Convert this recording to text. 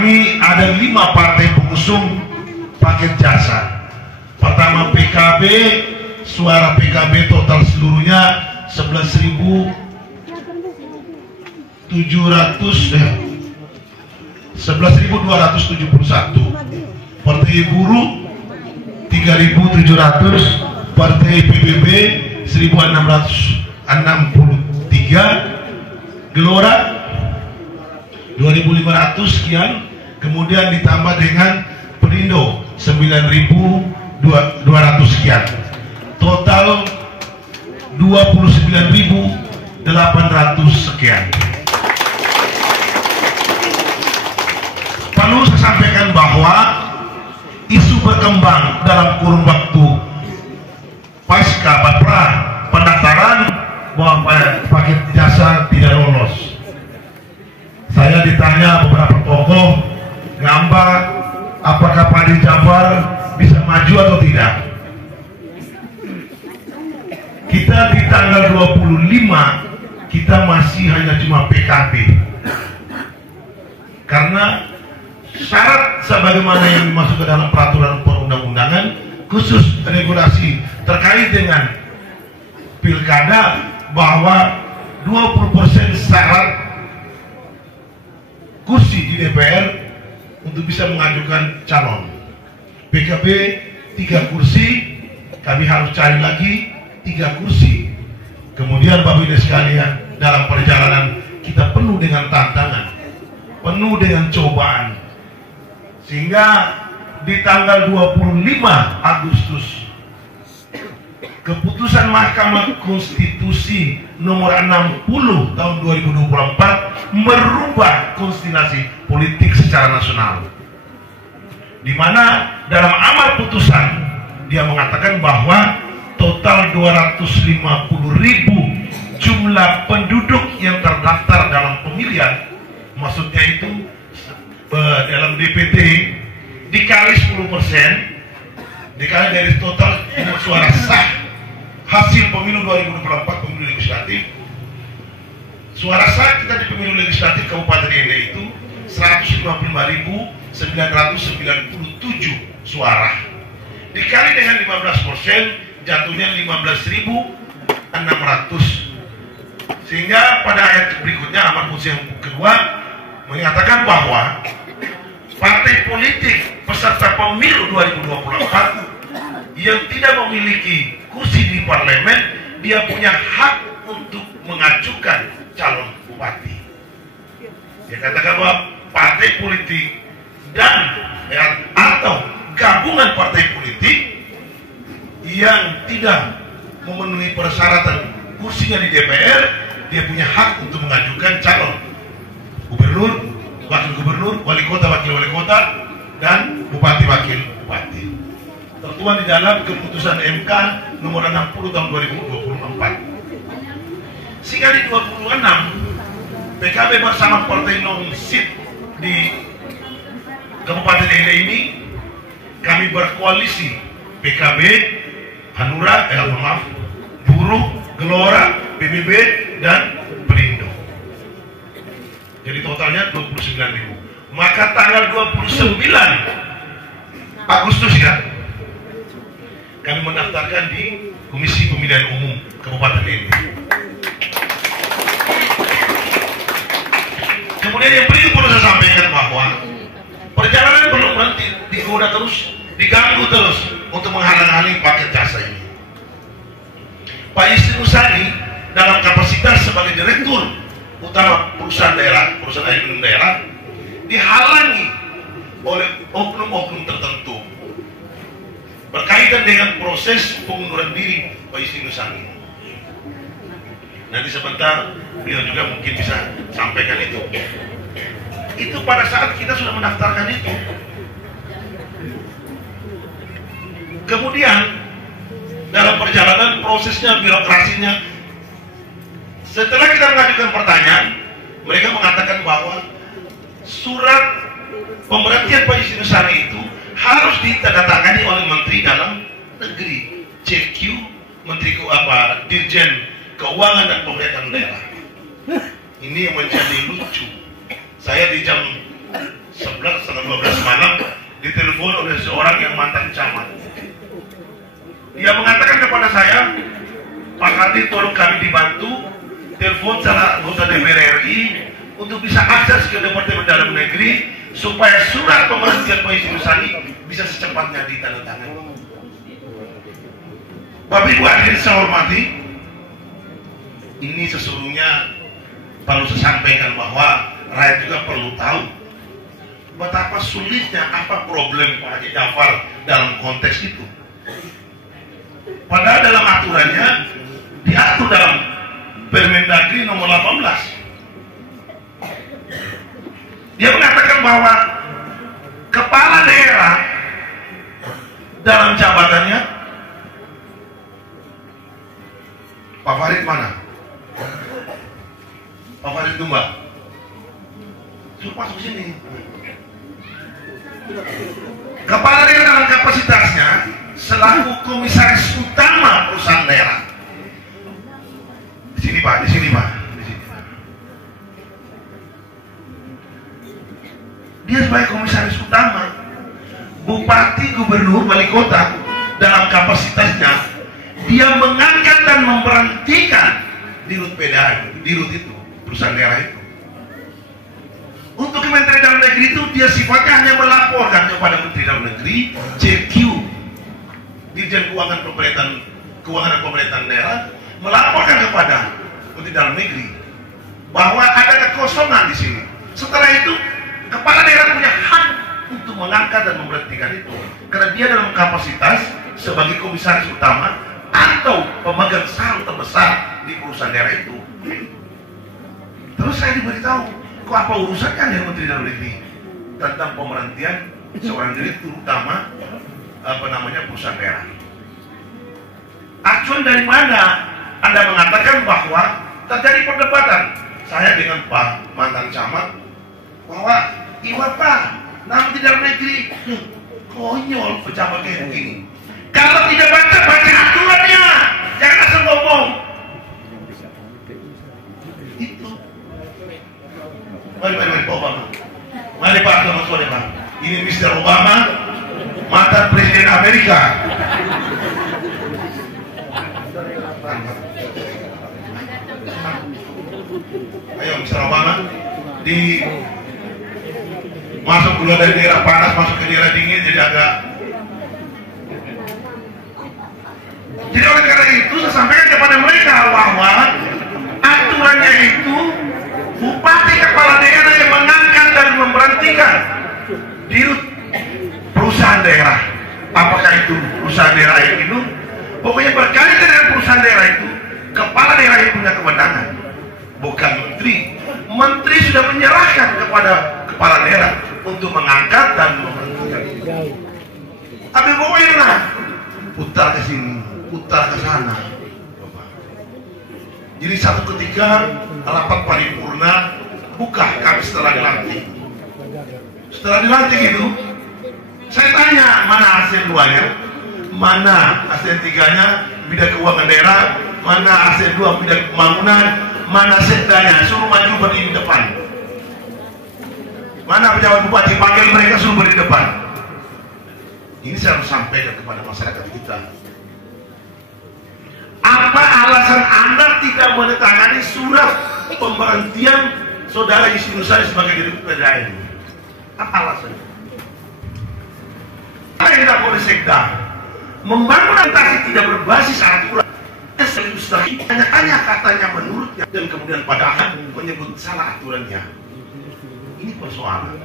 kami ada 5 partai pengusung paket jasa. Pertama PKB, suara PKB total seluruhnya 11.271. Partai Buruh 3.700, Partai PBB 1.663, Gelora 2.500 sekian, kemudian ditambah dengan Perindo 9.200 sekian, total 29.800 sekian. Perlu saya sampaikan bahwa isu berkembang dalam kurun waktu pasca Bapra pendaftaran bahwa paket jasa tidak lolos. Saya ditanya beberapa tokoh gambar apakah Pak Adi Jabar bisa maju atau tidak. Kita di tanggal 25 kita masih hanya cuma PKB, karena syarat sebagaimana yang dimasuk ke dalam peraturan perundang-undangan khusus regulasi terkait dengan pilkada bahwa 20% syarat kursi di DPR untuk bisa mengajukan calon. PKB 3 kursi, kami harus cari lagi 3 kursi. Kemudian Bapak Ibu sekalian, dalam perjalanan kita penuh dengan tantangan, penuh dengan cobaan, sehingga di tanggal 25 Agustus keputusan Mahkamah Konstitusi nomor 60 tahun 2024 merubah konstelasi politik secara nasional, di mana dalam amar putusan dia mengatakan bahwa total 250.000 jumlah penduduk yang terdaftar dalam pemilihan, maksudnya itu dalam DPT dikali 10%, dikali dari total suara sah hasil pemilu 2024 pemilu legislatif. Suara sah kita di pemilu legislatif Kabupaten Ende itu 155.997 suara, dikali dengan 15%, jatuhnya 15.600. Sehingga pada ayat berikutnya amar putusan yang kedua mengatakan bahwa partai politik peserta pemilu 2024 yang tidak memiliki kursi di parlemen, dia punya hak untuk mengajukan calon bupati. Dia katakan bahwa partai politik dan atau gabungan partai politik yang tidak memenuhi persyaratan kursinya di DPR, dia punya hak untuk mengajukan calon gubernur, wakil gubernur, wali kota, wakil wali kota, dan bupati, wakil bupati. Tertuang di dalam keputusan MK nomor 60 tahun 2024. Sehingga di 26 PKB bersama partai non-SIP di Kabupaten Ende ini kami berkoalisi PKB, Hanura, Buruh, Gelora, PBB, dan Perindo. Jadi totalnya 29.000. Maka tanggal 29 Agustus ya, kami mendaftarkan di Komisi Pemilihan Umum Kabupaten Ende. Kemudian yang perlu saya sampaikan bahwa perjalanan belum berhenti, digoda terus, diganggu terus untuk menghalang-halangi paket jasa ini. Pak Yusri Nusani dalam kapasitas sebagai direktur utama perusahaan daerah, perusahaan air minum daerah, dihalangi oleh oknum-oknum tertentu berkaitan dengan proses pengunduran diri Pak Yusri Nusani. Nanti sebentar beliau juga mungkin bisa sampaikan itu. Itu pada saat kita sudah mendaftarkan itu. Kemudian dalam perjalanan prosesnya, birokrasinya, setelah kita mengajukan pertanyaan, mereka mengatakan bahwa surat pemberhentian Pak Yusri Nusani itu harus ditandatangani oleh Menteri Dalam Negeri, CQ, Menteri Dirjen Keuangan dan Pemerintahan Daerah. Ini yang menjadi lucu. Saya di jam 11 ditelepon oleh seorang yang mantan camat. Dia mengatakan kepada saya, Pak Kardi, tolong kami dibantu telepon salah anggota DPR RI untuk bisa akses ke Departemen Dalam Negeri supaya surat pemberhentian Pak Sani bisa secepatnya ditandatangani. Bapak Ibu hadirin saya hormati, ini sesungguhnya perlu saya sampaikan bahwa rakyat juga perlu tahu betapa sulitnya apa problem Pak Haji Jafar dalam konteks itu. Padahal dalam aturannya diatur dalam Permendagri nomor 18. Dia mengatakan bahwa kepala daerah dalam jabatannya, Pak Farid mana? Pak Farid Tumbak. Suruh masuk sini. Kepala daerah dalam kapasitasnya selaku komisaris utama perusahaan daerah. Di sini Pak, di sini Pak, di sini. Dia sebagai komisaris utama, bupati, gubernur, wali kota dalam kapasitasnya, dia mengangkat dan memberhentikan dirut PDAM, dirut itu, perusahaan daerah itu. Untuk Kementerian Dalam Negeri itu dia sifatnya hanya melaporkan kepada Menteri Dalam Negeri, JQ, Dirjen Keuangan dan Pemerintahan Daerah, melaporkan kepada Menteri Dalam Negeri bahwa ada kekosongan di sini. Setelah itu, kepala daerah punya hak untuk mengangkat dan memberhentikan itu, karena dia dalam kapasitas sebagai komisaris utama atau pemegang saham terbesar di perusahaan daerah itu. Terus saya diberitahu, kok apa urusannya dengan Menteri Dalam Negeri tentang pemberhentian seorang direktur utama perusahaan daerah? Acuan dari mana Anda mengatakan bahwa terjadi perdebatan saya dengan Pak mantan camat bahwa iya Pak, Menteri Dalam Negeri konyol pejabat kayak begini. Kalau tidak baca aturannya, jangan asal ngomong. Itu. Mari Pak Obama. Mari Pak, selamat sore Pak. Ini Mr. Obama, mantan Presiden Amerika. Ayo Mr. Obama, masuk keluar dari daerah panas, masuk ke daerah dingin, jadi agak. Jadi oleh karena itu saya sampaikan kepada mereka bahwa aturannya itu bupati kepala daerah yang mengangkat dan memberhentikan dirut perusahaan daerah. Apakah itu perusahaan daerah yang itu? Pokoknya berkaitan dengan perusahaan daerah itu, kepala daerah yang punya kewenangan, bukan menteri. Menteri sudah menyerahkan kepada kepala daerah untuk mengangkat dan memberhentikan. Tapi pokoknya putar ke sini, putar ke sana. Jadi satu ketika rapat paripurna buka kami setelah dilantik. Setelah dilantik itu, saya tanya mana ASN 2-nya, mana ASN 3-nya bidang keuangan daerah, mana ASN 2 bidang pembangunan, mana sekdanya, suruh maju berdiri di depan. Mana pejabat bupati, panggil mereka suruh berdiri di depan. Ini saya harus sampaikan kepada masyarakat kita. Apa alasan Anda tidak menandatangani surat pemberhentian saudara Yustinus Sani sebagai direktur PDAM? Apa alasannya? Saya tidak boleh sekda membangun antasi tidak berbasis aturan. Tanya-tanya katanya menurutnya dan kemudian padahal menyebut salah aturannya. Ini persoalan.